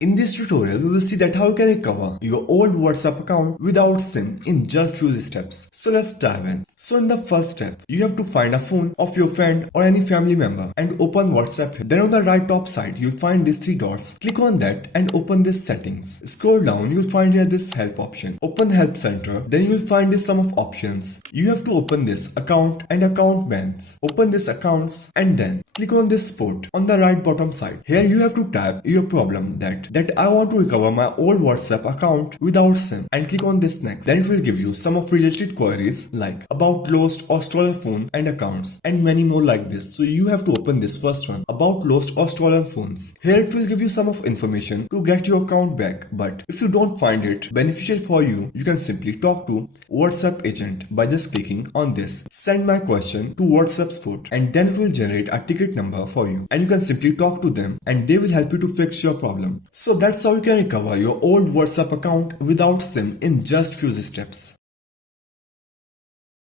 In this tutorial, we will see that how you can recover your old WhatsApp account without SIM in just few steps. So let's dive in. So in the first step, you have to find a phone of your friend or any family member and open WhatsApp. Then on the right top side, you'll find these three dots. Click on that and open this settings. Scroll down, you'll find here this help option. Open help center, then you'll find this sum of options. You have to open this account and account bans. Open this accounts and then click on this support on the right bottom side. Here you have to type your problem that I want to recover my old WhatsApp account without SIM and click on this next. Then it will give you some of related queries like about lost or stolen phone and accounts and many more like this. So you have to open this first one about lost or stolen phones. Here it will give you some of information to get your account back, but if you don't find it beneficial for you, you can simply talk to WhatsApp agent by just clicking on this send my question to WhatsApp support, and then it will generate a ticket number for you and you can simply talk to them and they will help you to fix your problem. So that's how you can recover your old WhatsApp account without SIM in just few steps.